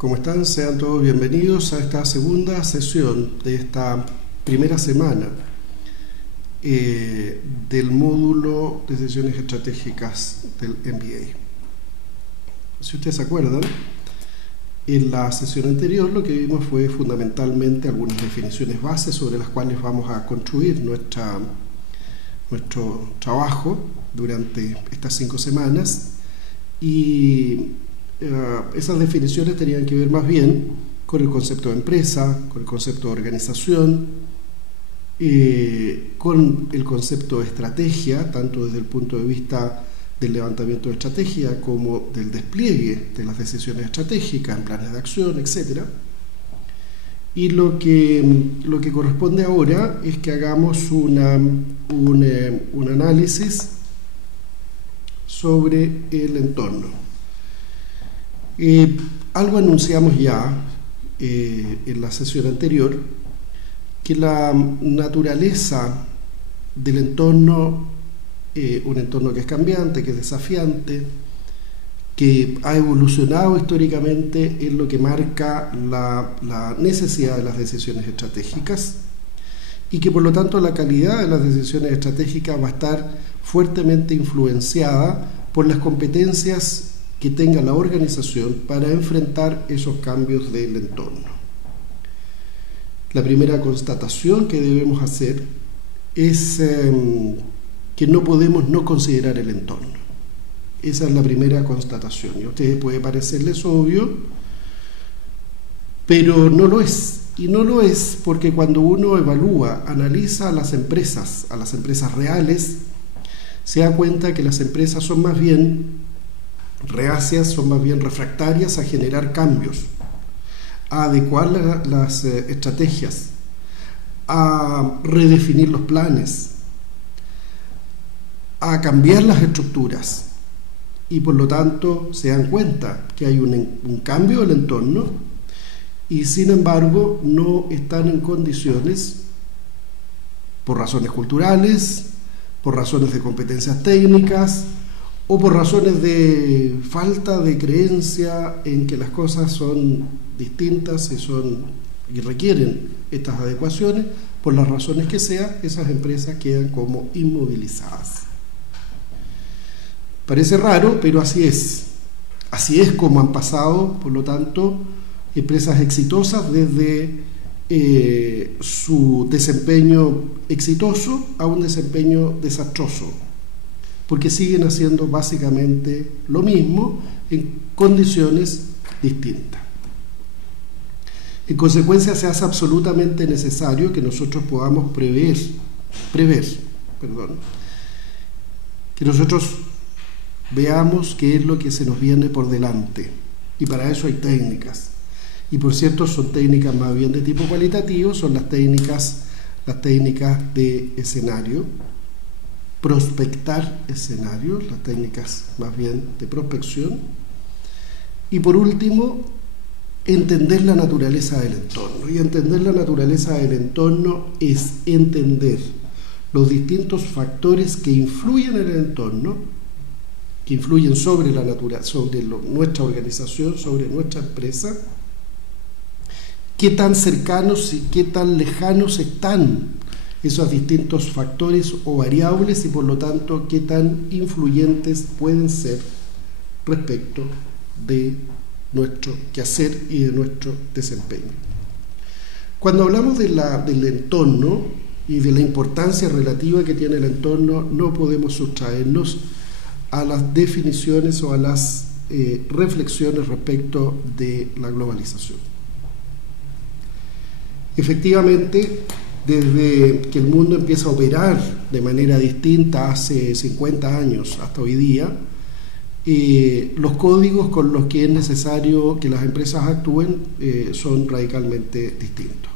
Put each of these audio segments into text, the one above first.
¿Cómo están? Sean todos bienvenidos a esta segunda sesión de esta primera semana del módulo de sesiones estratégicas del MBA. Si ustedes se acuerdan, en la sesión anterior lo que vimos fue fundamentalmente algunas definiciones bases sobre las cuales vamos a construir nuestro trabajo durante estas 5 semanas, y esas definiciones tenían que ver más bien con el concepto de empresa, con el concepto de organización, con el concepto de estrategia, tanto desde el punto de vista del levantamiento de estrategia como del despliegue de las decisiones estratégicas en planes de acción, etc. Y lo que corresponde ahora es que hagamos un análisis sobre el entorno. Algo anunciamos ya en la sesión anterior, que la naturaleza del entorno, un entorno que es cambiante, que es desafiante, que ha evolucionado históricamente, es lo que marca la necesidad de las decisiones estratégicas, y que por lo tanto la calidad de las decisiones estratégicas va a estar fuertemente influenciada por las competencias que tenga la organización para enfrentar esos cambios del entorno. La primera constatación que debemos hacer es que no podemos no considerar el entorno. Esa es la primera constatación, y a ustedes puede parecerles obvio, pero no lo es. Y no lo es porque cuando uno evalúa, analiza a las empresas reales, se da cuenta que las empresas son más bien reacias, son más bien refractarias a generar cambios, a adecuar las estrategias, a redefinir los planes, a cambiar las estructuras, y por lo tanto se dan cuenta que hay un cambio del entorno, y sin embargo no están en condiciones, por razones culturales, por razones de competencias técnicas, o por razones de falta de creencia en que las cosas son distintas y requieren estas adecuaciones, por las razones que sean, esas empresas quedan como inmovilizadas. Parece raro, pero así es. Así es como han pasado, por lo tanto, empresas exitosas desde su desempeño exitoso a un desempeño desastroso, porque siguen haciendo básicamente lo mismo en condiciones distintas. En consecuencia, se hace absolutamente necesario que nosotros podamos prever, que nosotros veamos qué es lo que se nos viene por delante, y para eso hay técnicas. Y por cierto, son técnicas más bien de tipo cualitativo, son las técnicas de escenario, prospectar escenarios, las técnicas más bien de prospección, y por último, entender la naturaleza del entorno. Y entender la naturaleza del entorno es entender los distintos factores que influyen en el entorno, que influyen sobre nuestra organización, sobre nuestra empresa, qué tan cercanos y qué tan lejanos están esos distintos factores o variables, y por lo tanto qué tan influyentes pueden ser respecto de nuestro quehacer y de nuestro desempeño. Cuando hablamos del entorno y de la importancia relativa que tiene el entorno, no podemos sustraernos a las definiciones o a las reflexiones respecto de la globalización. Efectivamente, desde que el mundo empieza a operar de manera distinta hace 50 años hasta hoy día, los códigos con los que es necesario que las empresas actúen son radicalmente distintos.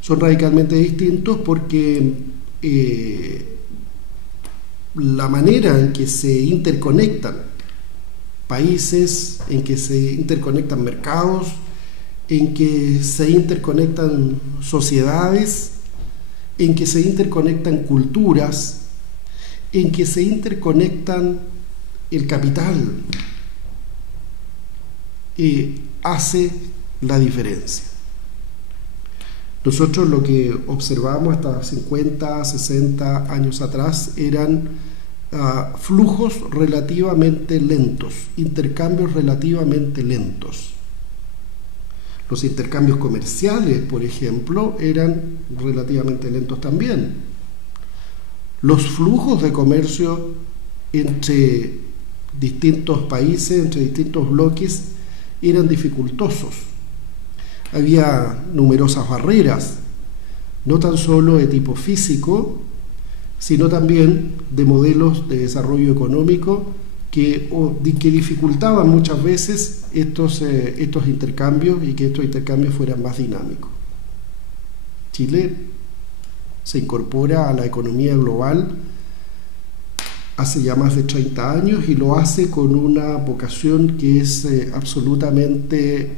Son radicalmente distintos porque la manera en que se interconectan países, en que se interconectan mercados, en que se interconectan sociedades, en que se interconectan culturas, en que se interconectan el capital, hace la diferencia. Nosotros lo que observamos hasta 50, 60 años atrás eran flujos relativamente lentos, intercambios relativamente lentos. Los intercambios comerciales, por ejemplo, eran relativamente lentos también. Los flujos de comercio entre distintos países, entre distintos bloques, eran dificultosos. Había numerosas barreras, no tan solo de tipo físico, sino también de modelos de desarrollo económico que dificultaban muchas veces estos intercambios y que estos intercambios fueran más dinámicos. Chile se incorpora a la economía global hace ya más de 30 años y lo hace con una vocación que es absolutamente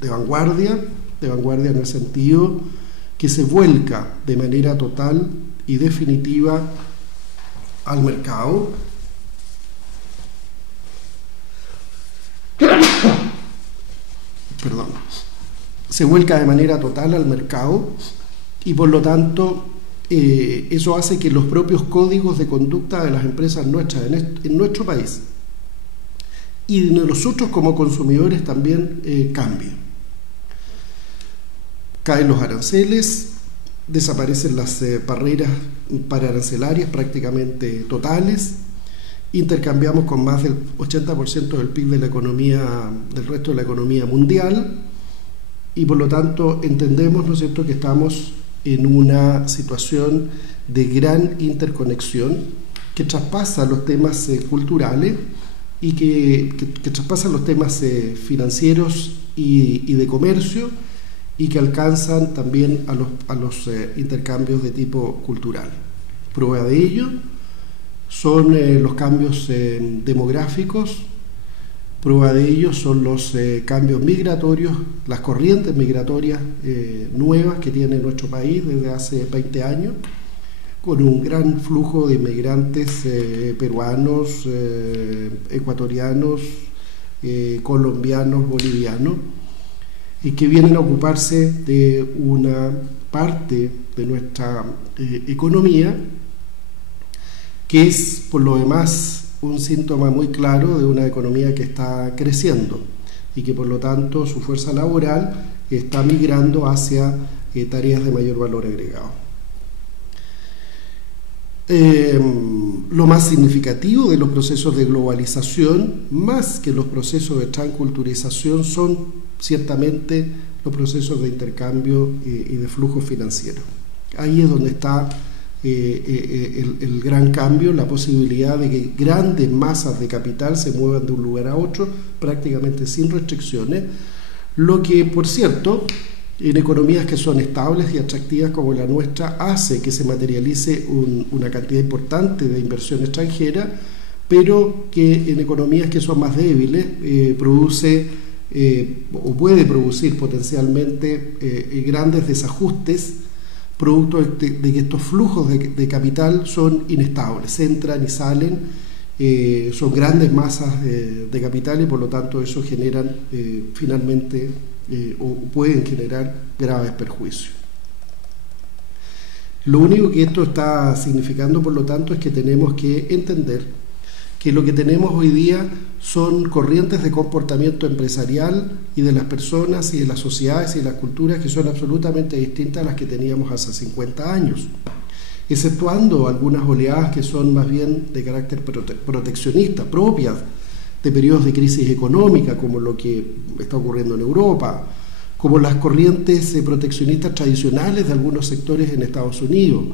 de vanguardia en el sentido que se vuelca de manera total y definitiva al mercado. Perdón. Se vuelca de manera total al mercado y por lo tanto eso hace que los propios códigos de conducta de las empresas nuestras en nuestro país y de nosotros como consumidores también cambien. Caen los aranceles, desaparecen las barreras pararancelarias prácticamente totales, intercambiamos con más del 80% del PIB de la economía, del resto de la economía mundial, y por lo tanto entendemos, ¿no es cierto?, que estamos en una situación de gran interconexión que traspasa los temas culturales y que traspasa los temas financieros y de comercio, y que alcanzan también a los intercambios de tipo cultural. Prueba de ello son los cambios demográficos, prueba de ello son los cambios migratorios, las corrientes migratorias nuevas que tiene nuestro país desde hace 20 años, con un gran flujo de inmigrantes peruanos, ecuatorianos, colombianos, bolivianos, y que vienen a ocuparse de una parte de nuestra economía, que es por lo demás un síntoma muy claro de una economía que está creciendo y que por lo tanto su fuerza laboral está migrando hacia tareas de mayor valor agregado. Lo más significativo de los procesos de globalización, más que los procesos de transculturización, son ciertamente los procesos de intercambio y de flujo financiero. Ahí es donde está el gran cambio, la posibilidad de que grandes masas de capital se muevan de un lugar a otro prácticamente sin restricciones, lo que, por cierto, en economías que son estables y atractivas como la nuestra, hace que se materialice una cantidad importante de inversión extranjera, pero que en economías que son más débiles produce o puede producir potencialmente grandes desajustes, producto de que estos flujos de capital son inestables, entran y salen, son grandes masas de capital y por lo tanto eso generan finalmente o pueden generar graves perjuicios. Lo único que esto está significando, por lo tanto, es que tenemos que entender que lo que tenemos hoy día son corrientes de comportamiento empresarial y de las personas y de las sociedades y de las culturas que son absolutamente distintas a las que teníamos hace 50 años, exceptuando algunas oleadas que son más bien de carácter proteccionista, propias de periodos de crisis económica, como lo que está ocurriendo en Europa, como las corrientes proteccionistas tradicionales de algunos sectores en Estados Unidos,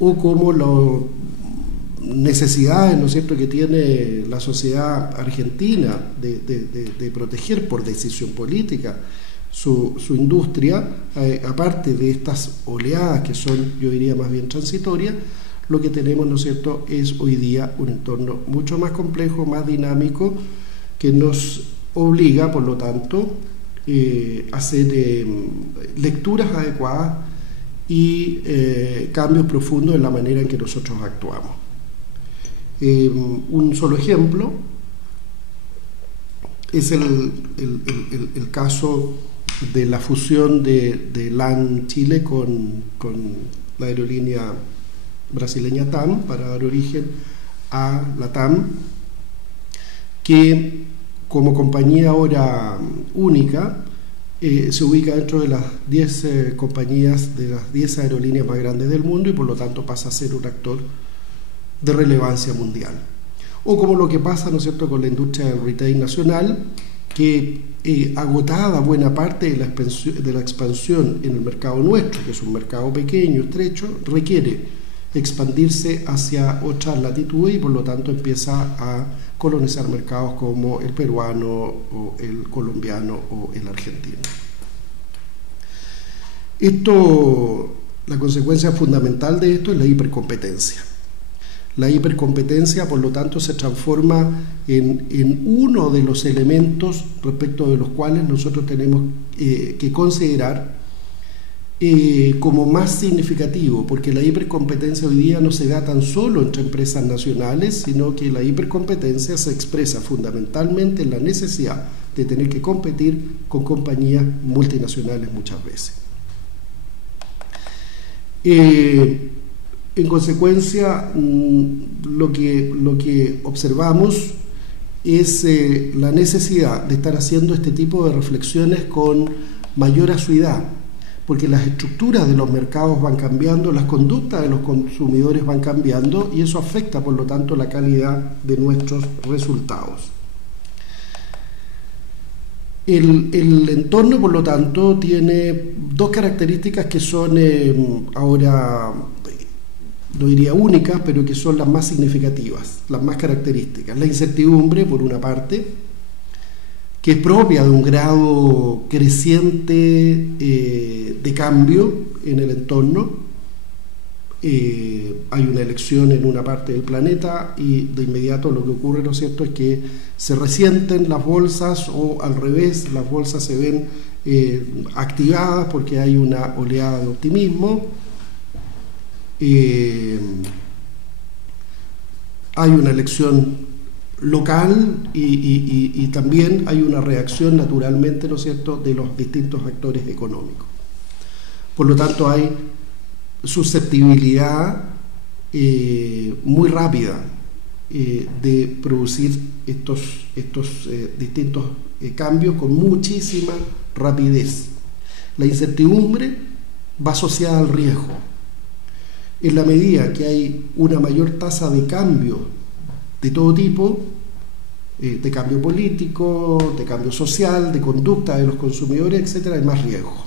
o como las necesidades, ¿no es cierto?, que tiene la sociedad argentina de proteger por decisión política su industria, aparte de estas oleadas que son, yo diría, más bien transitorias. Lo que tenemos, ¿no es cierto?, es hoy día un entorno mucho más complejo, más dinámico, que nos obliga, por lo tanto, a hacer lecturas adecuadas y cambios profundos en la manera en que nosotros actuamos. Un solo ejemplo: es el caso de la fusión de LAN Chile con la aerolínea brasileña TAM para dar origen a la TAM, que como compañía ahora única se ubica dentro de las 10 compañías, de las 10 aerolíneas más grandes del mundo, y por lo tanto pasa a ser un actor de relevancia mundial. O como lo que pasa, ¿no es cierto?, con la industria del retail nacional, que agotada buena parte de la expansión en el mercado nuestro, que es un mercado pequeño, estrecho, requiere expandirse hacia otras latitudes y por lo tanto empieza a colonizar mercados como el peruano o el colombiano o el argentino. La consecuencia fundamental de esto es la hipercompetencia. La hipercompetencia, por lo tanto, se transforma en uno de los elementos respecto de los cuales nosotros tenemos que considerar como más significativo, porque la hipercompetencia hoy día no se da tan solo entre empresas nacionales, sino que la hipercompetencia se expresa fundamentalmente en la necesidad de tener que competir con compañías multinacionales muchas veces. En consecuencia, lo que observamos es la necesidad de estar haciendo este tipo de reflexiones con mayor asiduidad, porque las estructuras de los mercados van cambiando, las conductas de los consumidores van cambiando y eso afecta, por lo tanto, la calidad de nuestros resultados. El entorno, por lo tanto, tiene dos características que son ahora, no diría únicas, pero que son las más significativas, las más características. La incertidumbre, por una parte, que es propia de un grado creciente de cambio en el entorno. Hay una elección en una parte del planeta y de inmediato lo que ocurre, ¿no es cierto?, es que se resienten las bolsas, o al revés, las bolsas se ven activadas porque hay una oleada de optimismo. Hay una elección local y también hay una reacción naturalmente, ¿no es cierto?, de los distintos actores económicos. Por lo tanto, hay susceptibilidad muy rápida de producir estos distintos cambios con muchísima rapidez. La incertidumbre va asociada al riesgo. En la medida que hay una mayor tasa de cambio de todo tipo, de cambio político, de cambio social, de conducta de los consumidores, etcétera, hay más riesgo.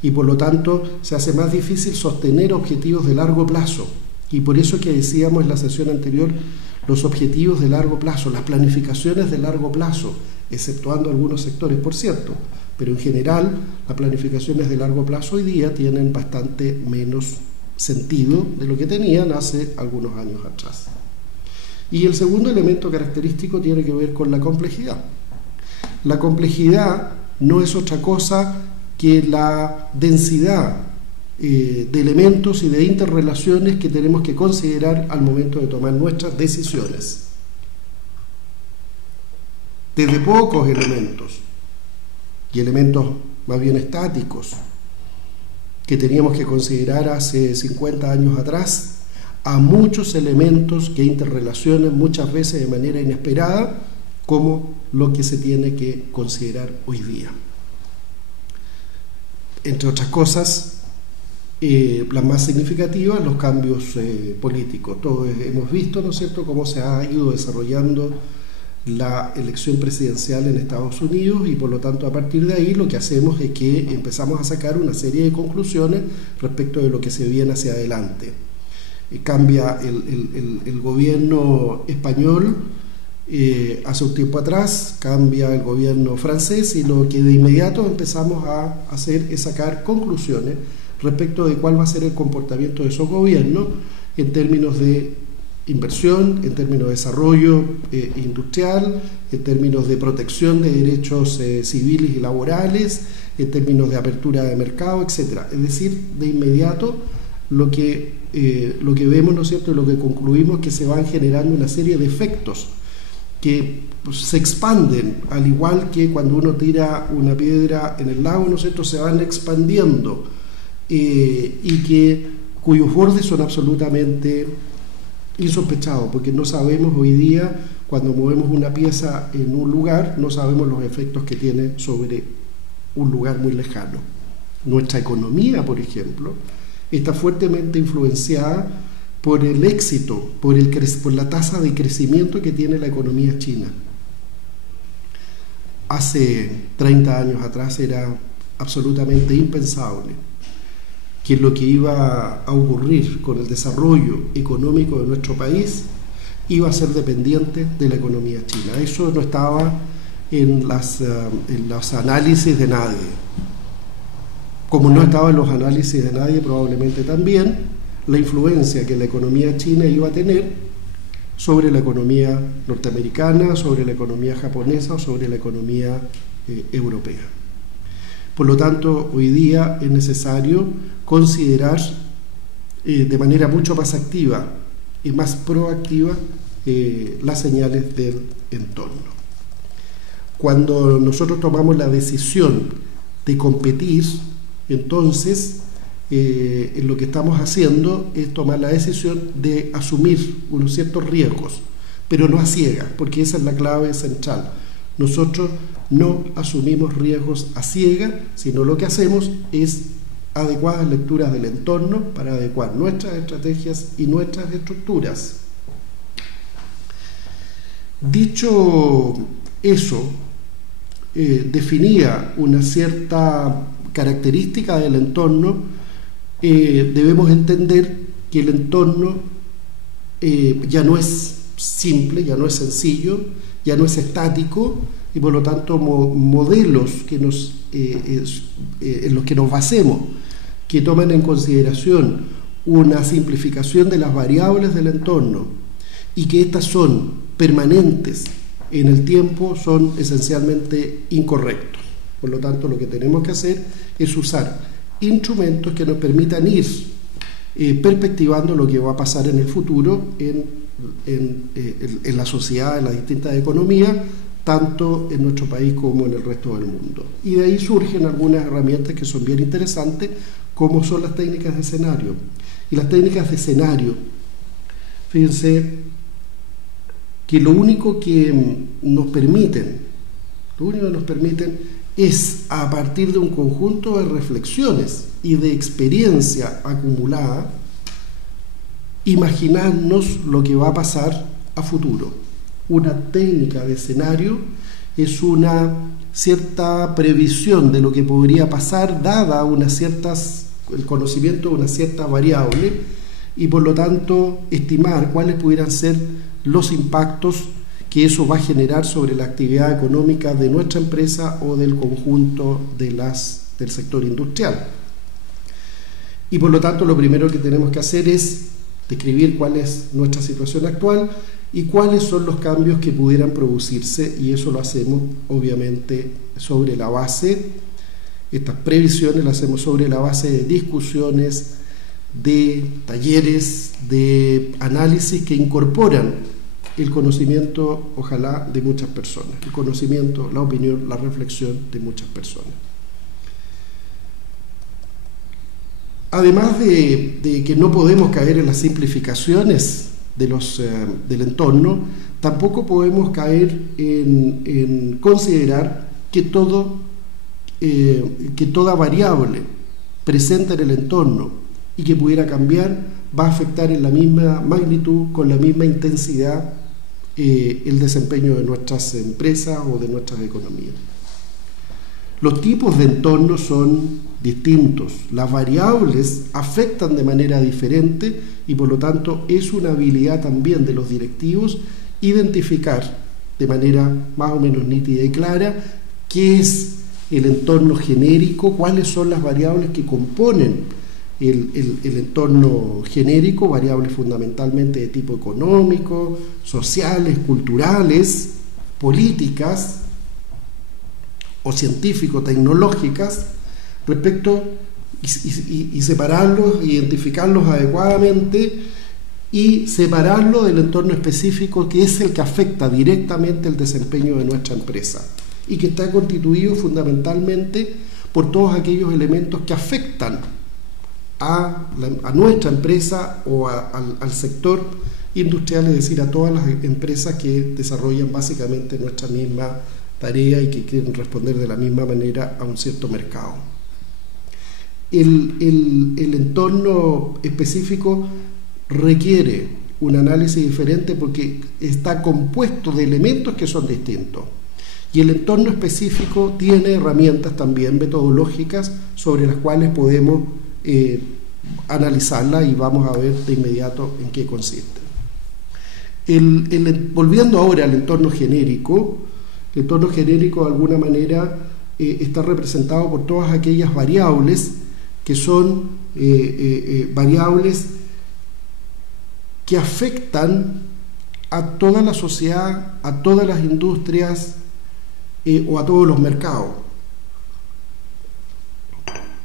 Y por lo tanto se hace más difícil sostener objetivos de largo plazo. Y por eso que decíamos en la sesión anterior, los objetivos de largo plazo, las planificaciones de largo plazo, exceptuando algunos sectores, por cierto, pero en general las planificaciones de largo plazo hoy día tienen bastante menos sentido de lo que tenían hace algunos años atrás. Y el segundo elemento característico tiene que ver con la complejidad. La complejidad no es otra cosa que la densidad de elementos y de interrelaciones que tenemos que considerar al momento de tomar nuestras decisiones. Desde pocos elementos, y elementos más bien estáticos, que teníamos que considerar hace 50 años atrás, a muchos elementos que interrelacionan muchas veces de manera inesperada, como lo que se tiene que considerar hoy día. Entre otras cosas, las más significativas, los cambios políticos. Todos hemos visto, ¿no es cierto?, cómo se ha ido desarrollando la elección presidencial en Estados Unidos, y por lo tanto a partir de ahí lo que hacemos es que empezamos a sacar una serie de conclusiones respecto de lo que se viene hacia adelante. Cambia el gobierno español hace un tiempo atrás, cambia el gobierno francés, y lo que de inmediato empezamos a hacer es sacar conclusiones respecto de cuál va a ser el comportamiento de esos gobiernos en términos de inversión, en términos de desarrollo industrial, en términos de protección de derechos civiles y laborales, en términos de apertura de mercado, etc. Es decir, de inmediato lo que vemos, ¿no es cierto?, y lo que concluimos, que se van generando una serie de efectos que pues, se expanden, al igual que cuando uno tira una piedra en el lago, ¿no es cierto?, se van expandiendo, y cuyos bordes son absolutamente insospechados, porque no sabemos hoy día, cuando movemos una pieza en un lugar, no sabemos los efectos que tiene sobre un lugar muy lejano. Nuestra economía, por ejemplo, está fuertemente influenciada por el éxito, por la tasa de crecimiento que tiene la economía china. Hace 30 años atrás era absolutamente impensable que lo que iba a ocurrir con el desarrollo económico de nuestro país iba a ser dependiente de la economía china. Eso no estaba en los análisis de nadie. Como no estaba en los análisis de nadie, probablemente también la influencia que la economía china iba a tener sobre la economía norteamericana, sobre la economía japonesa o sobre la economía europea. Por lo tanto, hoy día es necesario considerar de manera mucho más activa y más proactiva las señales del entorno. Cuando nosotros tomamos la decisión de competir, entonces lo que estamos haciendo es tomar la decisión de asumir unos ciertos riesgos, pero no a ciegas, porque esa es la clave central. Nosotros no asumimos riesgos a ciegas, sino lo que hacemos es adecuadas lecturas del entorno para adecuar nuestras estrategias y nuestras estructuras. Dicho eso, definía una cierta característica del entorno, debemos entender que el entorno ya no es simple, ya no es sencillo, ya no es estático, y por lo tanto modelos en los que nos basemos, que tomen en consideración una simplificación de las variables del entorno y que estas son permanentes en el tiempo, son esencialmente incorrectos. Por lo tanto, lo que tenemos que hacer es usar instrumentos que nos permitan ir perspectivando lo que va a pasar en el futuro en la sociedad, en las distintas economías, tanto en nuestro país como en el resto del mundo. Y de ahí surgen algunas herramientas que son bien interesantes, como son las técnicas de escenario. Y las técnicas de escenario, fíjense que lo único que nos permiten es, a partir de un conjunto de reflexiones y de experiencia acumulada, imaginarnos lo que va a pasar a futuro. Una técnica de escenario es una cierta previsión de lo que podría pasar dada el conocimiento de una cierta variable, y por lo tanto estimar cuáles pudieran ser los impactos que eso va a generar sobre la actividad económica de nuestra empresa o del conjunto del sector industrial. Y por lo tanto lo primero que tenemos que hacer es describir cuál es nuestra situación actual y cuáles son los cambios que pudieran producirse, y eso lo hacemos obviamente sobre la base, estas previsiones las hacemos sobre la base de discusiones, de talleres, de análisis que incorporan el conocimiento, ojalá, de muchas personas, el conocimiento, la opinión, la reflexión de muchas personas. Además de que no podemos caer en las simplificaciones del entorno, tampoco podemos caer en considerar que toda variable presente en el entorno y que pudiera cambiar va a afectar en la misma magnitud, con la misma intensidad, el desempeño de nuestras empresas o de nuestras economías. Los tipos de entornos son distintos, las variables afectan de manera diferente, y por lo tanto es una habilidad también de los directivos identificar de manera más o menos nítida y clara qué es el entorno genérico, cuáles son las variables que componen el entorno genérico, variables fundamentalmente de tipo económico, sociales, culturales, políticas o científico-tecnológicas, respecto y separarlos, identificarlos adecuadamente y separarlo del entorno específico, que es el que afecta directamente el desempeño de nuestra empresa y que está constituido fundamentalmente por todos aquellos elementos que afectan a nuestra empresa o al sector industrial, es decir, a todas las empresas que desarrollan básicamente nuestra misma tarea y que quieren responder de la misma manera a un cierto mercado. El entorno específico requiere un análisis diferente porque está compuesto de elementos que son distintos. Y el entorno específico tiene herramientas también metodológicas sobre las cuales podemos analizarla y vamos a ver de inmediato en qué consiste. Volviendo ahora al entorno genérico, el entorno genérico de alguna manera está representado por todas aquellas variables que son variables que afectan a toda la sociedad, a todas las industrias o a todos los mercados,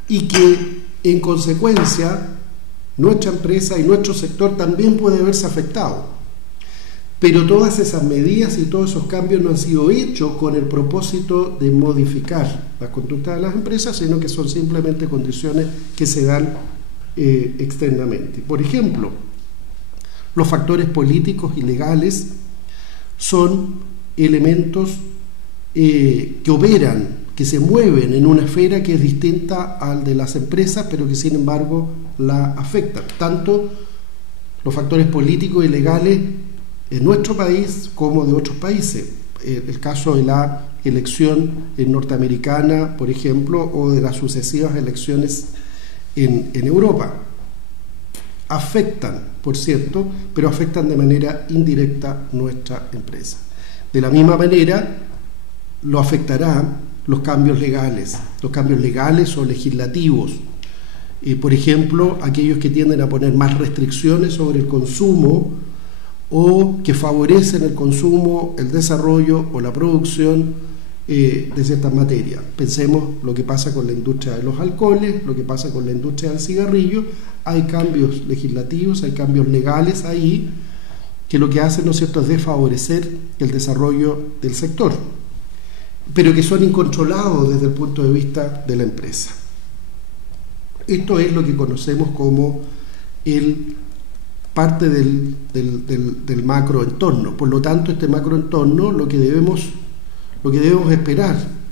y que en consecuencia nuestra empresa y nuestro sector también puede verse afectado. Pero todas esas medidas y todos esos cambios no han sido hechos con el propósito de modificar la conducta de las empresas, sino que son simplemente condiciones que se dan externamente. Por ejemplo, los factores políticos y legales son elementos que operan, que se mueven en una esfera que es distinta al de las empresas, pero que sin embargo la afectan. Tanto los factores políticos y legales en nuestro país como de otros países. El caso de la elección norteamericana, por ejemplo, o de las sucesivas elecciones en Europa. Afectan, por cierto, pero afectan de manera indirecta nuestra empresa. De la misma manera, lo afectarán los cambios legales o legislativos. Por ejemplo, aquellos que tienden a poner más restricciones sobre el consumo o que favorecen el consumo, el desarrollo o la producción de ciertas materias. Pensemos lo que pasa con la industria de los alcoholes, lo que pasa con la industria del cigarrillo. Hay cambios legislativos, hay cambios legales ahí que lo que hacen, ¿no es cierto?, es desfavorecer el desarrollo del sector, pero que son incontrolados desde el punto de vista de la empresa. Esto es lo que conocemos como parte del macroentorno. Por lo tanto, este macroentorno, lo que debemos esperar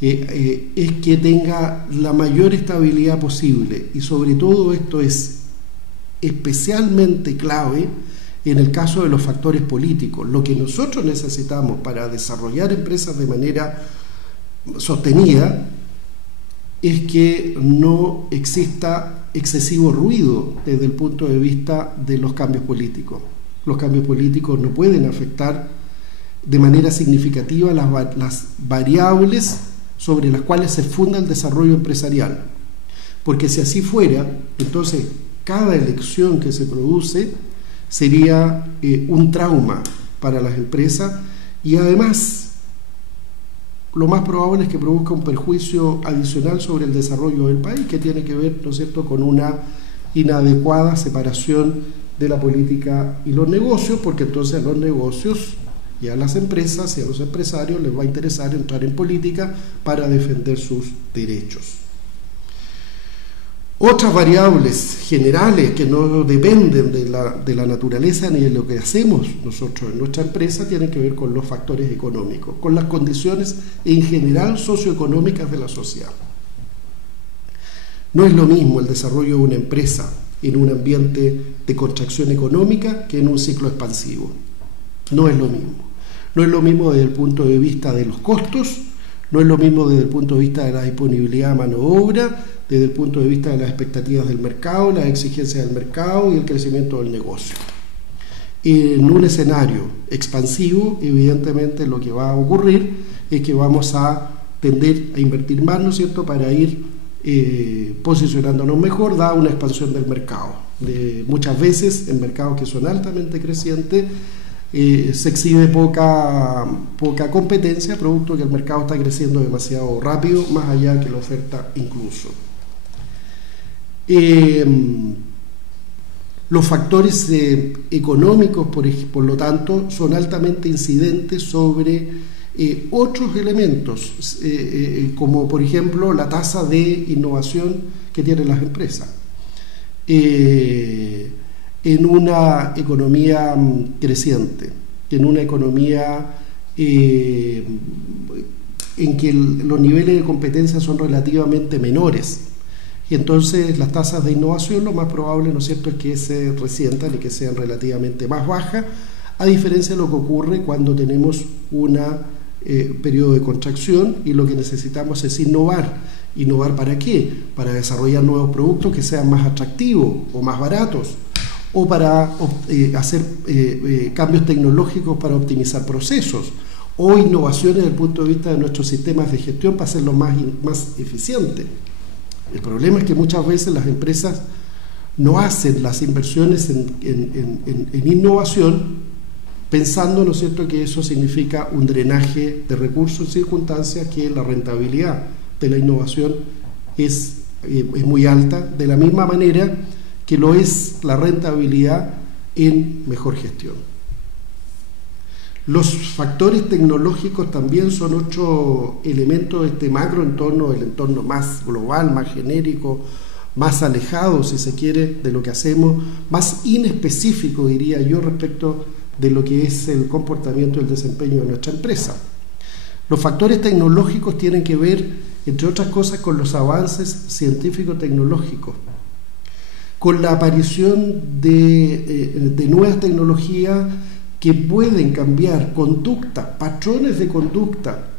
es que tenga la mayor estabilidad posible, y sobre todo esto es especialmente clave en el caso de los factores políticos. Lo que nosotros necesitamos para desarrollar empresas de manera sostenida es que no exista excesivo ruido desde el punto de vista de los cambios políticos. Los cambios políticos no pueden afectar de manera significativa las variables sobre las cuales se funda el desarrollo empresarial, porque si así fuera, entonces cada elección que se produce sería un trauma para las empresas, y además lo más probable es que produzca un perjuicio adicional sobre el desarrollo del país, que tiene que ver, ¿no es cierto?, con una inadecuada separación de la política y los negocios, porque entonces a los negocios y a las empresas y a los empresarios les va a interesar entrar en política para defender sus derechos. Otras variables generales que no dependen de la naturaleza ni de lo que hacemos nosotros en nuestra empresa tienen que ver con los factores económicos, con las condiciones en general socioeconómicas de la sociedad. No es lo mismo el desarrollo de una empresa en un ambiente de contracción económica que en un ciclo expansivo. No es lo mismo. No es lo mismo desde el punto de vista de los costos, no es lo mismo desde el punto de vista de la disponibilidad de mano de obra, desde el punto de vista de las expectativas del mercado, las exigencias del mercado y el crecimiento del negocio. En un escenario expansivo, evidentemente lo que va a ocurrir es que vamos a tender a invertir más, ¿no es cierto?, para ir posicionándonos mejor, dada una expansión del mercado. Muchas veces en mercados que son altamente crecientes se exhibe poca competencia, producto que el mercado está creciendo demasiado rápido, más allá que la oferta incluso. Los factores económicos, por lo tanto, son altamente incidentes sobre otros elementos, como por ejemplo la tasa de innovación que tienen las empresas. En una economía creciente, en una economía en que los niveles de competencia son relativamente menores, y entonces las tasas de innovación lo más probable, ¿no es cierto?, es que se resientan y que sean relativamente más bajas, a diferencia de lo que ocurre cuando tenemos un periodo de contracción y lo que necesitamos es innovar. ¿Innovar para qué? Para desarrollar nuevos productos que sean más atractivos o más baratos, o para hacer cambios tecnológicos para optimizar procesos, o innovaciones desde el punto de vista de nuestros sistemas de gestión para hacerlos más eficientes. El problema es que muchas veces las empresas no hacen las inversiones en innovación pensando, ¿no es cierto?, que eso significa un drenaje de recursos en circunstancias que la rentabilidad de la innovación es muy alta, de la misma manera que lo es la rentabilidad en mejor gestión. Los factores tecnológicos también son otro elemento de este macroentorno, el entorno más global, más genérico, más alejado, si se quiere, de lo que hacemos, más inespecífico, diría yo, respecto de lo que es el comportamiento y el desempeño de nuestra empresa. Los factores tecnológicos tienen que ver, entre otras cosas, con los avances científico-tecnológicos, con la aparición de nuevas tecnologías que pueden cambiar conductas, patrones de conducta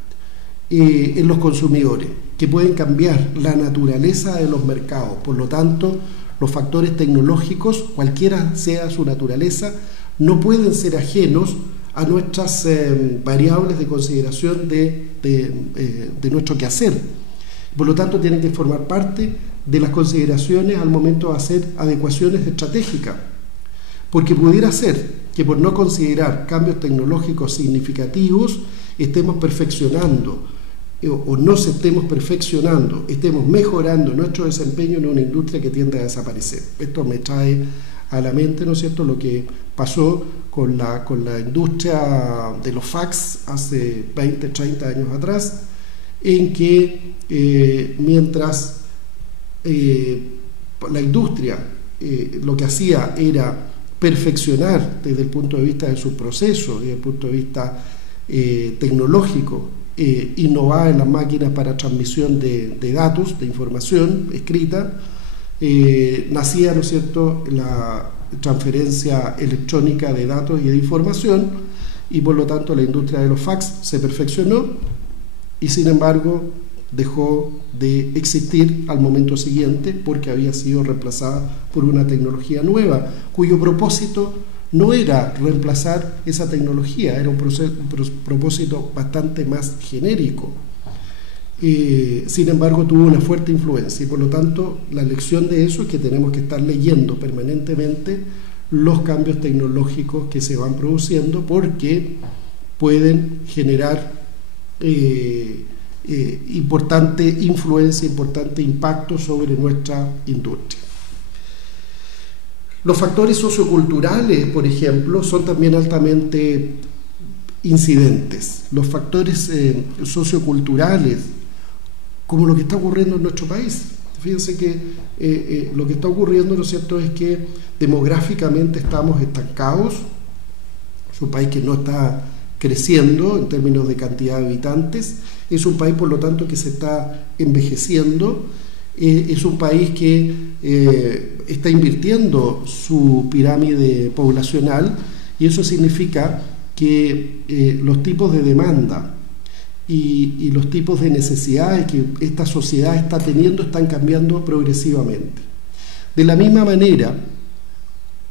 en los consumidores, que pueden cambiar la naturaleza de los mercados. Por lo tanto, los factores tecnológicos, cualquiera sea su naturaleza, no pueden ser ajenos a nuestras variables de consideración de nuestro quehacer. Por lo tanto, tienen que formar parte de las consideraciones al momento de hacer adecuaciones estratégicas, porque pudiera ser que por no considerar cambios tecnológicos significativos estemos perfeccionando o no se estemos perfeccionando, estemos mejorando nuestro desempeño en una industria que tiende a desaparecer. Esto me trae a la mente, ¿no es cierto?, lo que pasó con la industria de los fax hace 20, 30 años atrás, en que mientras la industria lo que hacía era perfeccionar desde el punto de vista de sus procesos, desde el punto de vista tecnológico, innovar en las máquinas para transmisión de datos, de información escrita, nacía, ¿no es cierto?, la transferencia electrónica de datos y de información, y por lo tanto la industria de los fax se perfeccionó y sin embargo dejó de existir al momento siguiente porque había sido reemplazada por una tecnología nueva, cuyo propósito no era reemplazar esa tecnología, era un propósito bastante más genérico. Sin embargo, tuvo una fuerte influencia y por lo tanto la lección de eso es que tenemos que estar leyendo permanentemente los cambios tecnológicos que se van produciendo, porque pueden generar importante influencia, importante impacto sobre nuestra industria. Los factores socioculturales, por ejemplo, son también altamente incidentes. Los factores socioculturales, como lo que está ocurriendo en nuestro país. Fíjense que lo que está ocurriendo, ¿no es cierto?, es que demográficamente estamos estancados. Es un país que no está creciendo en términos de cantidad de habitantes. Es un país, por lo tanto, que se está envejeciendo. Es un país que está invirtiendo su pirámide poblacional, y eso significa que los tipos de demanda y los tipos de necesidades que esta sociedad está teniendo están cambiando progresivamente. De la misma manera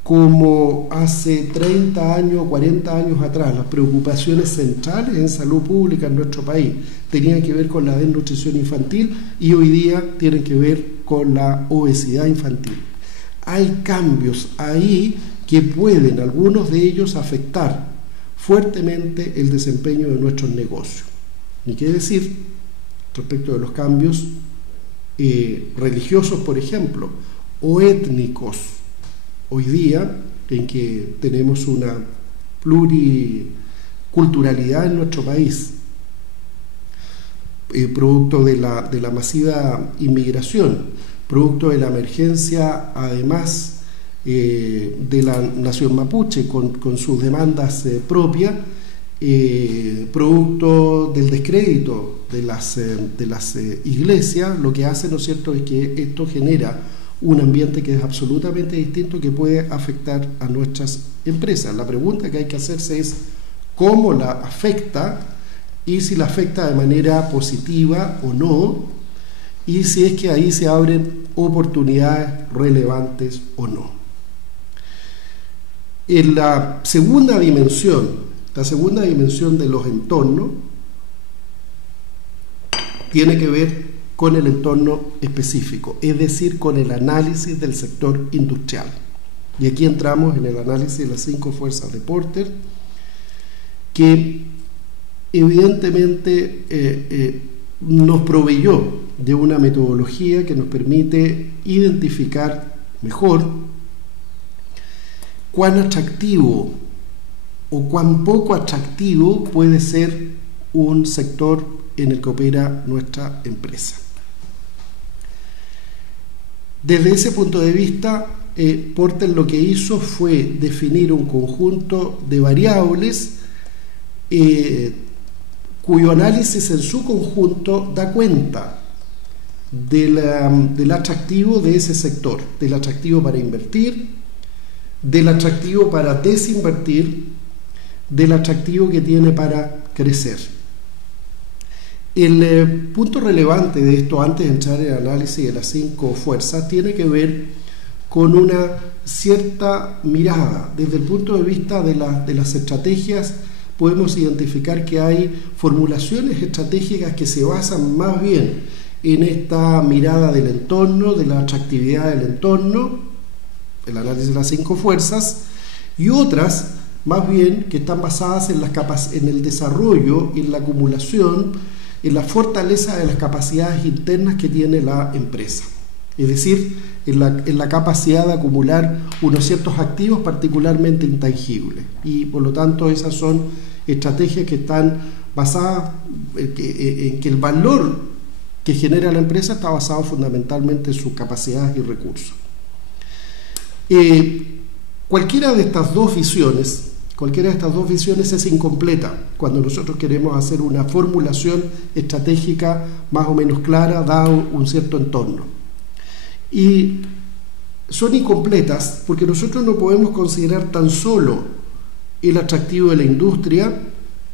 como hace 30 años, 40 años atrás, las preocupaciones centrales en salud pública en nuestro país tenían que ver con la desnutrición infantil, y hoy día tienen que ver con la obesidad infantil. Hay cambios ahí que pueden, algunos de ellos, afectar fuertemente el desempeño de nuestros negocios. Ni qué decir respecto de los cambios religiosos, por ejemplo, o étnicos, hoy día, en que tenemos una pluriculturalidad en nuestro país, producto de la masiva inmigración, producto de la emergencia, además, de la nación mapuche con sus demandas propias, producto del descrédito de las iglesias. Lo que hace, ¿no es cierto?, es que esto genera un ambiente que es absolutamente distinto, que puede afectar a nuestras empresas. La pregunta que hay que hacerse es cómo la afecta, y si la afecta de manera positiva o no, y si es que ahí se abren oportunidades relevantes o no. En la segunda dimensión de los entornos tiene que ver con el entorno específico, es decir, con el análisis del sector industrial. Y aquí entramos en el análisis de las 5 fuerzas de Porter, que evidentemente nos proveyó de una metodología que nos permite identificar mejor cuán atractivo o cuán poco atractivo puede ser un sector en el que opera nuestra empresa. Desde ese punto de vista, Porter lo que hizo fue definir un conjunto de variables cuyo análisis en su conjunto da cuenta del atractivo de ese sector, del atractivo para invertir, del atractivo para desinvertir, del atractivo que tiene para crecer. El punto relevante de esto, antes de entrar en el análisis de las 5 fuerzas, tiene que ver con una cierta mirada. Desde el punto de vista de las estrategias, podemos identificar que hay formulaciones estratégicas que se basan más bien en esta mirada del entorno, de la atractividad del entorno, el análisis de las 5 fuerzas, y otras más bien que están basadas en el desarrollo, en la acumulación, en la fortaleza de las capacidades internas que tiene la empresa, es decir, en la capacidad de acumular unos ciertos activos particularmente intangibles, y por lo tanto esas son estrategias que están basadas en que el valor que genera la empresa está basado fundamentalmente en sus capacidades y recursos. Cualquiera de estas dos visiones es incompleta cuando nosotros queremos hacer una formulación estratégica más o menos clara, dado un cierto entorno. Y son incompletas porque nosotros no podemos considerar tan solo el atractivo de la industria,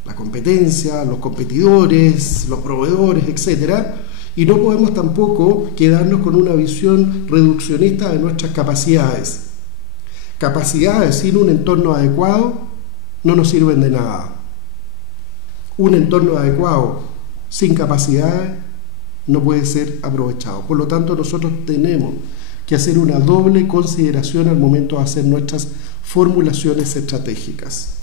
la competencia, los competidores, los proveedores, etcétera, y no podemos tampoco quedarnos con una visión reduccionista de nuestras capacidades. Capacidades sin un entorno adecuado no nos sirven de nada. Un entorno adecuado sin capacidades no puede ser aprovechado. Por lo tanto, nosotros tenemos que hacer una doble consideración al momento de hacer nuestras formulaciones estratégicas.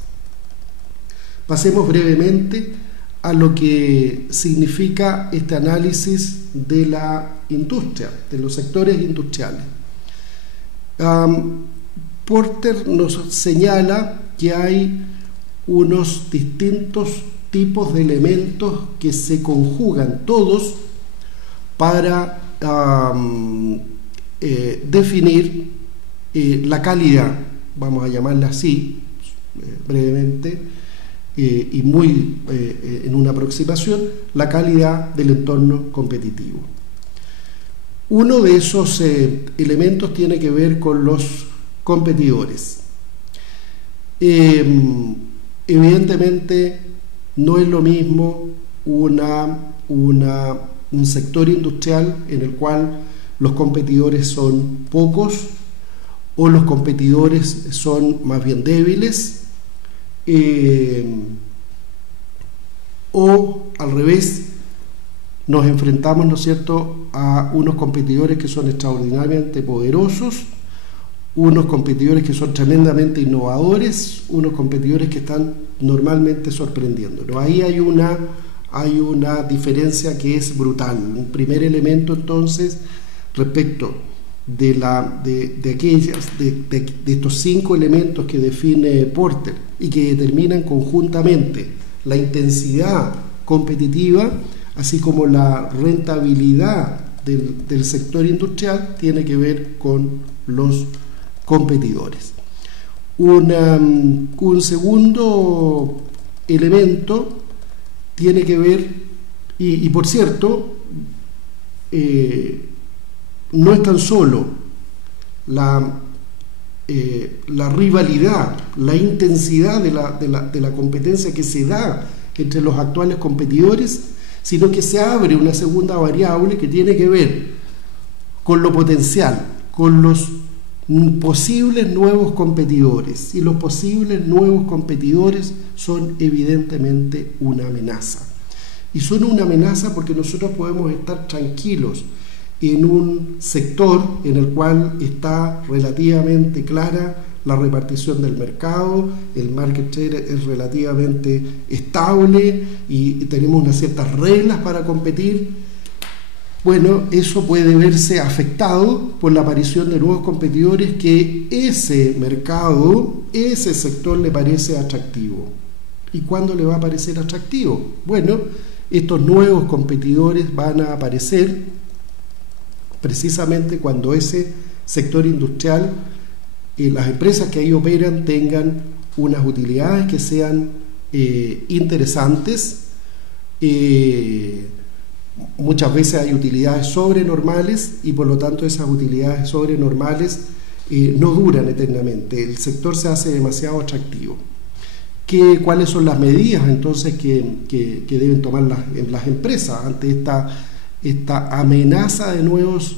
Pasemos brevemente a lo que significa este análisis de la industria, de los sectores industriales. Porter nos señala que hay unos distintos tipos de elementos que se conjugan todos para definir la calidad, vamos a llamarla así brevemente, y muy en una aproximación, la calidad del entorno competitivo. Uno de esos elementos tiene que ver con los competidores. Evidentemente no es lo mismo un sector industrial en el cual los competidores son pocos o los competidores son más bien débiles, o al revés, nos enfrentamos, ¿no es cierto?, a unos competidores que son extraordinariamente poderosos, unos competidores que son tremendamente innovadores, unos competidores que están normalmente sorprendiéndonos. Ahí hay una diferencia que es brutal. Un primer elemento, entonces, respecto de estos 5 elementos que define Porter y que determinan conjuntamente la intensidad competitiva, así como la rentabilidad del sector industrial, tiene que ver con los competidores. Un segundo elemento tiene que ver, y por cierto, no es tan solo la rivalidad, la intensidad de la competencia que se da entre los actuales competidores, sino que se abre una segunda variable que tiene que ver con lo potencial, con los posibles nuevos competidores. Y los posibles nuevos competidores son evidentemente una amenaza. Y son una amenaza porque nosotros podemos estar tranquilos en un sector en el cual está relativamente clara la repartición del mercado, el market share es relativamente estable y tenemos unas ciertas reglas para competir. Bueno, eso puede verse afectado por la aparición de nuevos competidores que ese mercado, ese sector le parece atractivo. ¿Y cuándo le va a parecer atractivo? Bueno, estos nuevos competidores van a aparecer precisamente cuando ese sector industrial, las empresas que ahí operan, tengan unas utilidades que sean interesantes. Muchas veces hay utilidades sobrenormales y por lo tanto esas utilidades sobrenormales no duran eternamente. El sector se hace demasiado atractivo. ¿Cuáles son las medidas entonces que deben tomar las empresas ante esta amenaza de nuevos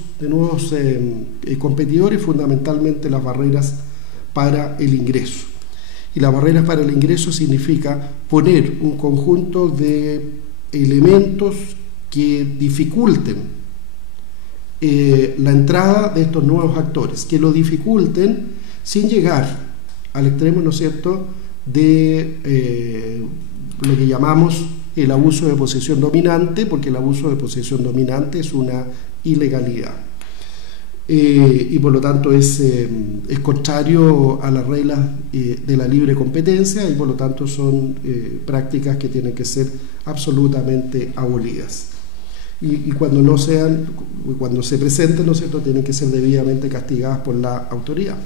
competidores? Fundamentalmente las barreras para el ingreso. Y las barreras para el ingreso significa poner un conjunto de elementos que dificulten la entrada de estos nuevos actores, que lo dificulten sin llegar al extremo, ¿no es cierto?, de lo que llamamos el abuso de posesión dominante, porque el abuso de posesión dominante es una ilegalidad y por lo tanto es contrario a las reglas de la libre competencia y por lo tanto son prácticas que tienen que ser absolutamente abolidas y cuando se presenten, ¿no es cierto?, tienen que ser debidamente castigadas por la autoridad.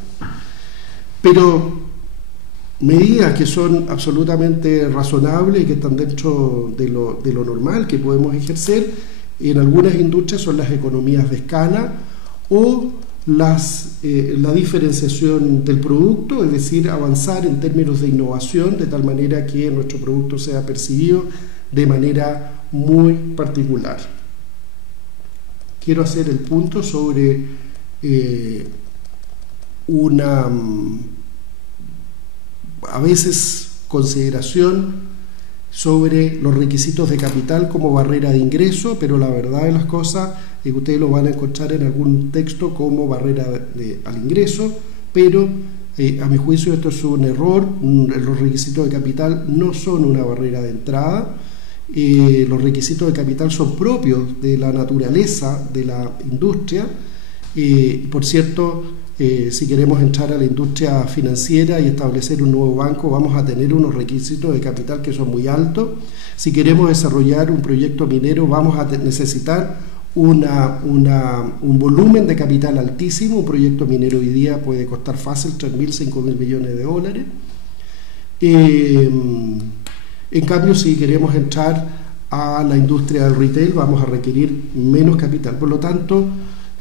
Pero medidas que son absolutamente razonables y que están dentro de lo normal que podemos ejercer en algunas industrias son las economías de escala o la diferenciación del producto, es decir, avanzar en términos de innovación de tal manera que nuestro producto sea percibido de manera muy particular. Quiero hacer el punto sobre a veces consideración sobre los requisitos de capital como barrera de ingreso, pero la verdad de las cosas es que ustedes lo van a encontrar en algún texto como barrera al ingreso, pero a mi juicio esto es un error. Los requisitos de capital no son una barrera de entrada. Los requisitos de capital son propios de la naturaleza de la industria. Por cierto, si queremos entrar a la industria financiera y establecer un nuevo banco, vamos a tener unos requisitos de capital que son muy altos. Si queremos desarrollar un proyecto minero, vamos a necesitar un volumen de capital altísimo. Un proyecto minero hoy día puede costar fácil 3.000, 5.000 millones de dólares. En cambio, si queremos entrar a la industria del retail, vamos a requerir menos capital. Por lo tanto,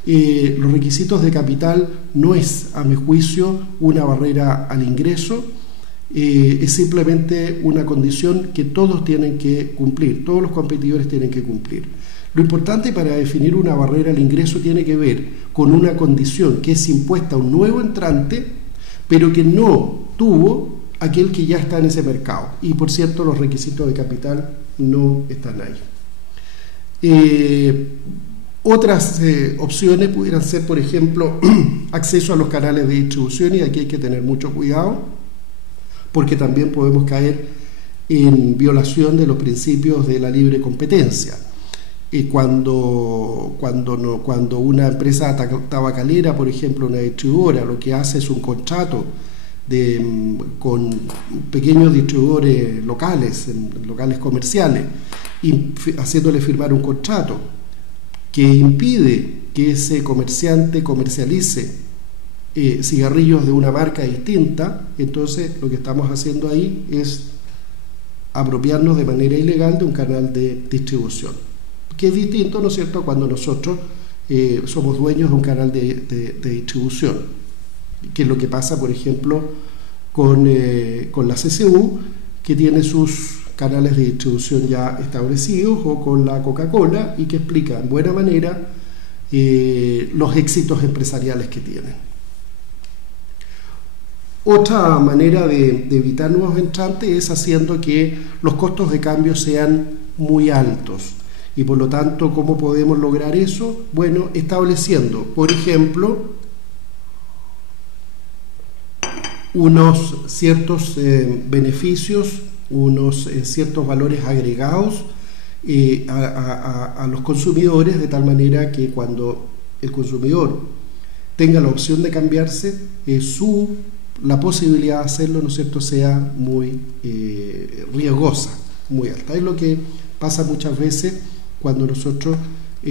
los requisitos de capital no es, a mi juicio, una barrera al ingreso, es simplemente una condición que todos tienen que cumplir, todos los competidores tienen que cumplir. Lo importante para definir una barrera al ingreso tiene que ver con una condición que es impuesta a un nuevo entrante, pero que no tuvo aquel que ya está en ese mercado. Y por cierto, los requisitos de capital no están ahí. Otras opciones pudieran ser, por ejemplo, acceso a los canales de distribución, y aquí hay que tener mucho cuidado porque también podemos caer en violación de los principios de la libre competencia. Cuando una empresa tabacalera, por ejemplo, una distribuidora, lo que hace es un contrato con pequeños distribuidores locales, en locales comerciales, y haciéndole firmar un contrato que impide que ese comerciante comercialice cigarrillos de una marca distinta, entonces lo que estamos haciendo ahí es apropiarnos de manera ilegal de un canal de distribución, que es distinto, ¿no es cierto?, cuando nosotros somos dueños de un canal de distribución, que es lo que pasa, por ejemplo, con la CCU, que tiene sus canales de distribución ya establecidos, o con la Coca-Cola, y que explica en buena manera los éxitos empresariales que tienen. Otra manera de evitar nuevos entrantes es haciendo que los costos de cambio sean muy altos. Y por lo tanto, ¿cómo podemos lograr eso? Bueno, estableciendo, por ejemplo, unos ciertos beneficios, unos ciertos valores agregados a los consumidores, de tal manera que cuando el consumidor tenga la opción de cambiarse, la posibilidad de hacerlo, ¿no es cierto?, sea muy riesgosa, muy alta. Es lo que pasa muchas veces cuando nosotros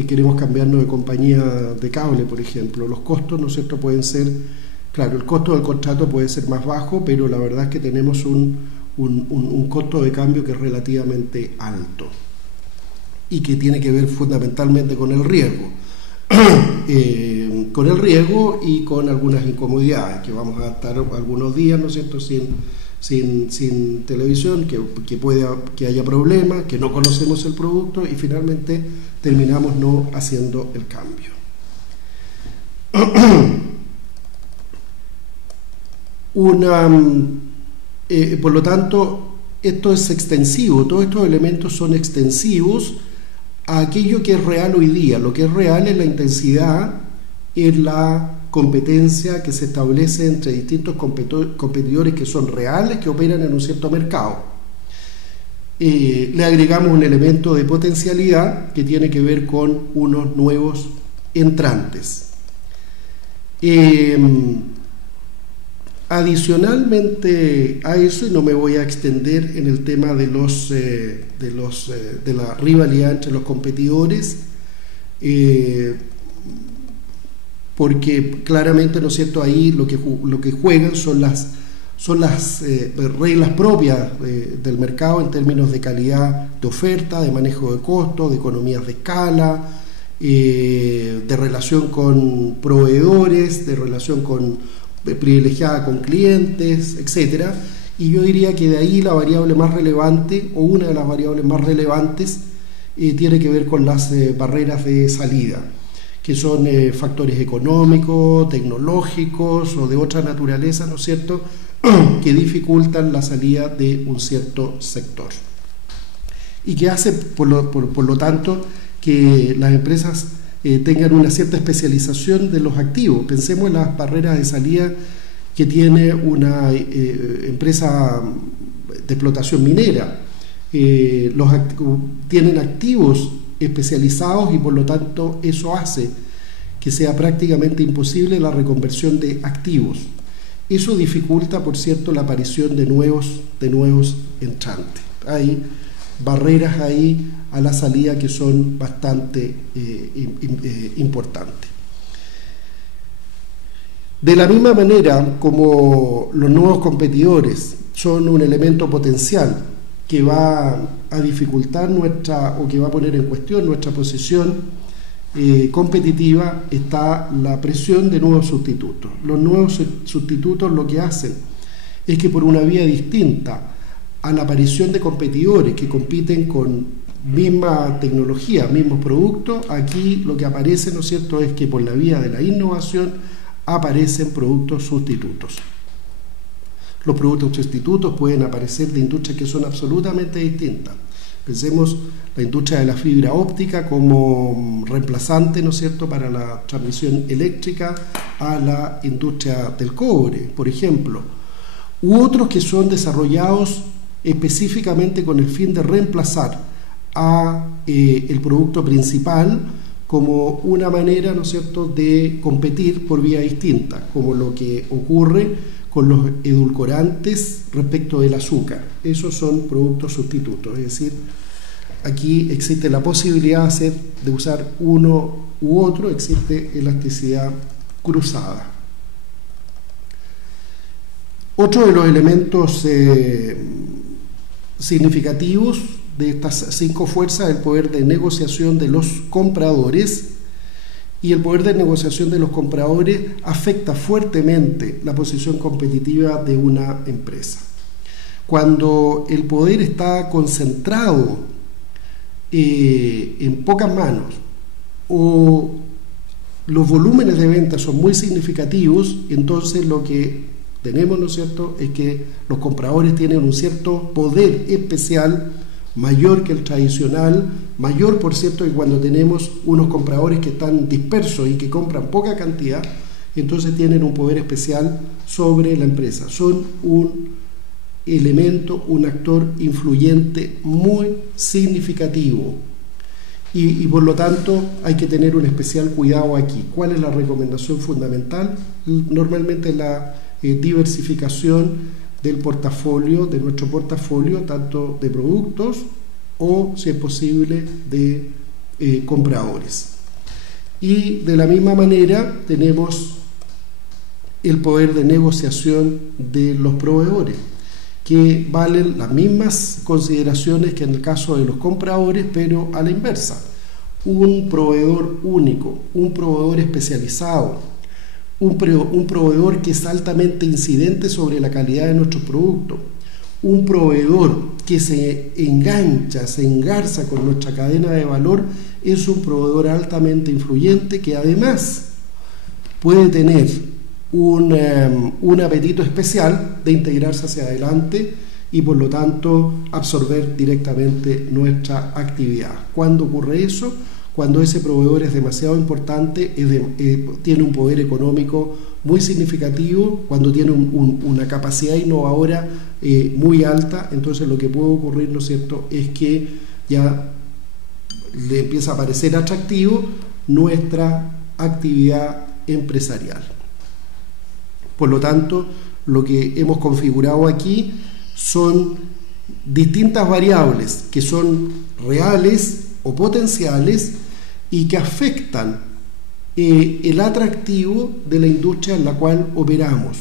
queremos cambiarnos de compañía de cable, por ejemplo. Los costos, ¿no es cierto?, pueden ser, claro, el costo del contrato puede ser más bajo, pero la verdad es que tenemos un costo de cambio que es relativamente alto y que tiene que ver fundamentalmente con el riesgo. Con el riesgo y con algunas incomodidades, que vamos a estar algunos días, ¿no es cierto?, sin televisión, que haya problemas, que no conocemos el producto y finalmente terminamos no haciendo el cambio. Por lo tanto, esto es extensivo, todos estos elementos son extensivos a aquello que es real hoy día. Lo que es real es la intensidad, es la competencia que se establece entre distintos competidores que son reales, que operan en un cierto mercado. Le agregamos un elemento de potencialidad que tiene que ver con unos nuevos entrantes. Adicionalmente a eso, y no me voy a extender en el tema de la rivalidad entre los competidores, porque claramente, ¿no es cierto?, ahí lo que juegan son las reglas propias del mercado en términos de calidad de oferta, de manejo de costos, de economías de escala, de relación con proveedores, de relación privilegiada con clientes, etcétera. Y yo diría que de ahí la variable más relevante, o una de las variables más relevantes, tiene que ver con las barreras de salida, que son factores económicos, tecnológicos o de otra naturaleza, ¿no es cierto?, que dificultan la salida de un cierto sector y que hace, por lo tanto, que las empresas tengan una cierta especialización de los activos. Pensemos en las barreras de salida que tiene una empresa de explotación minera. Tienen activos especializados y por lo tanto eso hace que sea prácticamente imposible la reconversión de activos. Eso dificulta, por cierto, la aparición de nuevos entrantes. Hay barreras ahí a la salida que son bastante importantes. De la misma manera como los nuevos competidores son un elemento potencial que va a dificultar o que va a poner en cuestión nuestra posición competitiva, está la presión de nuevos sustitutos. Los nuevos sustitutos lo que hacen es que, por una vía distinta a la aparición de competidores que compiten con misma tecnología, mismos productos, aquí lo que aparece, ¿no es cierto?, es que por la vía de la innovación aparecen productos sustitutos. Los productos sustitutos pueden aparecer de industrias que son absolutamente distintas. Pensemos la industria de la fibra óptica como reemplazante, ¿no es cierto?, para la transmisión eléctrica a la industria del cobre, por ejemplo, u otros que son desarrollados específicamente con el fin de reemplazar a el producto principal como una manera, ¿no es cierto?, de competir por vía distinta, como lo que ocurre con los edulcorantes respecto del azúcar. Esos son productos sustitutos, es decir, aquí existe la posibilidad de usar uno u otro, existe elasticidad cruzada. Otro de los elementos significativos de estas 5 fuerzas es el poder de negociación de los compradores, y el poder de negociación de los compradores afecta fuertemente la posición competitiva de una empresa. Cuando el poder está concentrado en pocas manos o los volúmenes de ventas son muy significativos, entonces lo que tenemos, ¿no es cierto?, es que los compradores tienen un cierto poder especial, mayor que el tradicional, mayor, por cierto, que cuando tenemos unos compradores que están dispersos y que compran poca cantidad, entonces tienen un poder especial sobre la empresa. Son un elemento, un actor influyente muy significativo. Y por lo tanto hay que tener un especial cuidado aquí. ¿Cuál es la recomendación fundamental? Normalmente la diversificación del portafolio, de nuestro portafolio, tanto de productos o, si es posible, de compradores. Y de la misma manera tenemos el poder de negociación de los proveedores, que valen las mismas consideraciones que en el caso de los compradores, pero a la inversa. Un proveedor único, un proveedor especializado, un proveedor que es altamente incidente sobre la calidad de nuestro producto, un proveedor que se engancha, se engarza con nuestra cadena de valor, es un proveedor altamente influyente que además puede tener un apetito especial de integrarse hacia adelante y por lo tanto absorber directamente nuestra actividad. ¿Cuándo ocurre eso? Cuando ese proveedor es demasiado importante, tiene un poder económico muy significativo, cuando tiene una capacidad innovadora muy alta, entonces lo que puede ocurrir, ¿no es cierto?, es que ya le empieza a parecer atractivo nuestra actividad empresarial. Por lo tanto, lo que hemos configurado aquí son distintas variables que son reales o potenciales y que afectan el atractivo de la industria en la cual operamos.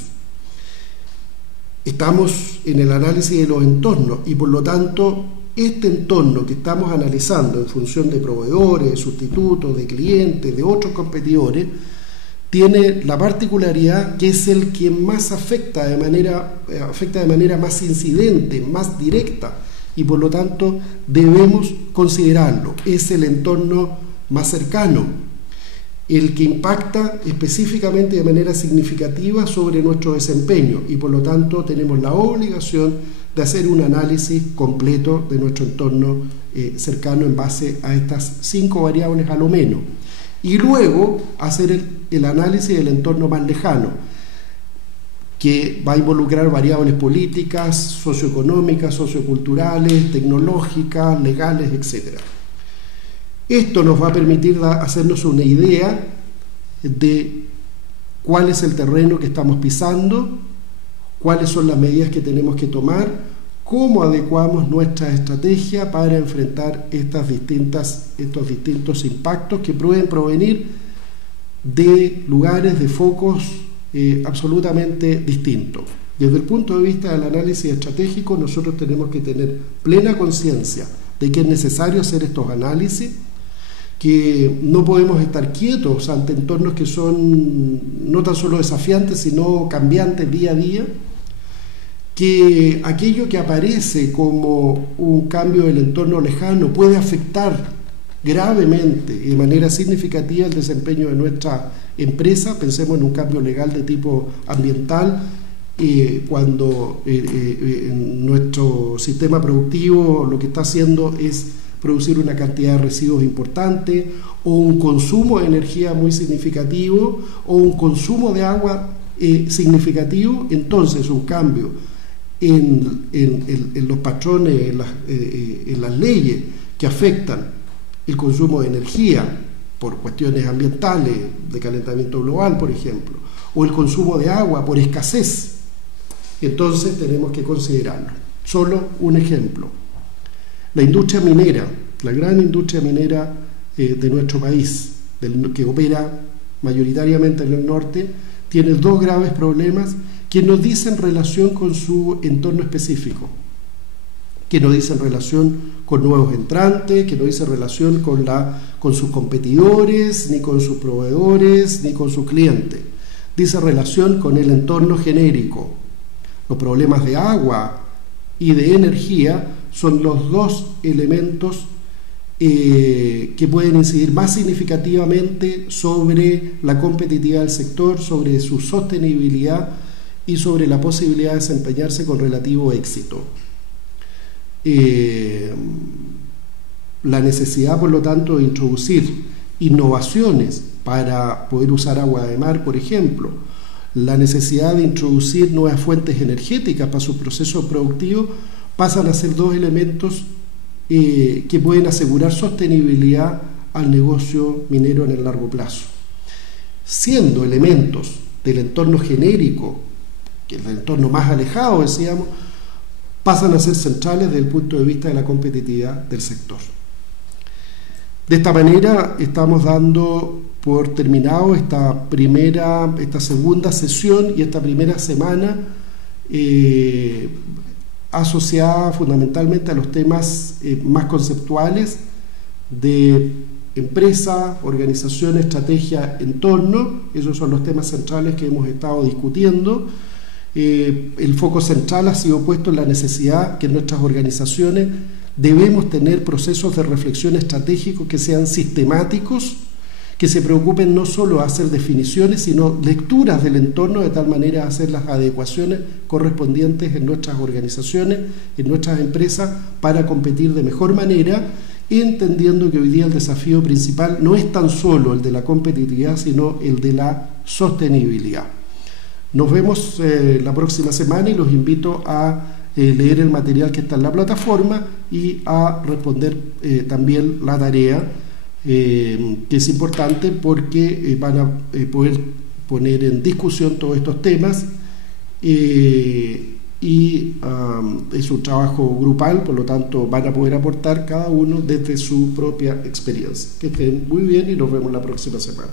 Estamos en el análisis de los entornos y por lo tanto este entorno que estamos analizando en función de proveedores, de sustitutos, de clientes, de otros competidores, tiene la particularidad que es el que más afecta de manera más incidente, más directa, y por lo tanto debemos considerarlo. Es el entorno más cercano, el que impacta específicamente de manera significativa sobre nuestro desempeño, y por lo tanto tenemos la obligación de hacer un análisis completo de nuestro entorno cercano en base a estas 5 variables a lo menos, y luego hacer el análisis del entorno más lejano, que va a involucrar variables políticas, socioeconómicas, socioculturales, tecnológicas, legales, etc. Esto nos va a permitir hacernos una idea de cuál es el terreno que estamos pisando, cuáles son las medidas que tenemos que tomar, cómo adecuamos nuestra estrategia para enfrentar estos distintos impactos que pueden provenir de lugares, de focos absolutamente distintos. Desde el punto de vista del análisis estratégico, nosotros tenemos que tener plena conciencia de que es necesario hacer estos análisis, que no podemos estar quietos ante entornos que son no tan solo desafiantes, sino cambiantes día a día, que aquello que aparece como un cambio del entorno lejano puede afectar gravemente y de manera significativa el desempeño de nuestra empresa. Pensemos en un cambio legal de tipo ambiental, cuando nuestro sistema productivo lo que está haciendo es producir una cantidad de residuos importante, o un consumo de energía muy significativo, o un consumo de agua significativo. Entonces un cambio en los patrones, en las leyes que afectan el consumo de energía por cuestiones ambientales, de calentamiento global, por ejemplo, o el consumo de agua por escasez, entonces tenemos que considerarlo. Solo un ejemplo. La industria minera, la gran industria minera de nuestro país, que opera mayoritariamente en el norte, tiene dos graves problemas que no dicen relación con su entorno específico, que no dicen relación con nuevos entrantes, que no dicen relación con sus competidores, ni con sus proveedores, ni con sus clientes. Dice relación con el entorno genérico. Los problemas de agua y de energía son los dos elementos que pueden incidir más significativamente sobre la competitividad del sector, sobre su sostenibilidad y sobre la posibilidad de desempeñarse con relativo éxito. La necesidad, por lo tanto, de introducir innovaciones para poder usar agua de mar, por ejemplo, la necesidad de introducir nuevas fuentes energéticas para su proceso productivo, pasan a ser dos elementos que pueden asegurar sostenibilidad al negocio minero en el largo plazo. Siendo elementos del entorno genérico, que es el entorno más alejado, decíamos, pasan a ser centrales desde el punto de vista de la competitividad del sector. De esta manera estamos dando por terminado esta segunda sesión y esta primera semana asociada fundamentalmente a los temas más conceptuales de empresa, organización, estrategia, entorno. Esos son los temas centrales que hemos estado discutiendo. El foco central ha sido puesto en la necesidad que en nuestras organizaciones debemos tener procesos de reflexión estratégico que sean sistemáticos, que se preocupen no solo de hacer definiciones, sino lecturas del entorno, de tal manera de hacer las adecuaciones correspondientes en nuestras organizaciones, en nuestras empresas, para competir de mejor manera, entendiendo que hoy día el desafío principal no es tan solo el de la competitividad, sino el de la sostenibilidad. Nos vemos la próxima semana y los invito a leer el material que está en la plataforma y a responder también la tarea, que es importante porque van a poder poner en discusión todos estos temas y es un trabajo grupal, por lo tanto van a poder aportar cada uno desde su propia experiencia. Que estén muy bien y nos vemos la próxima semana.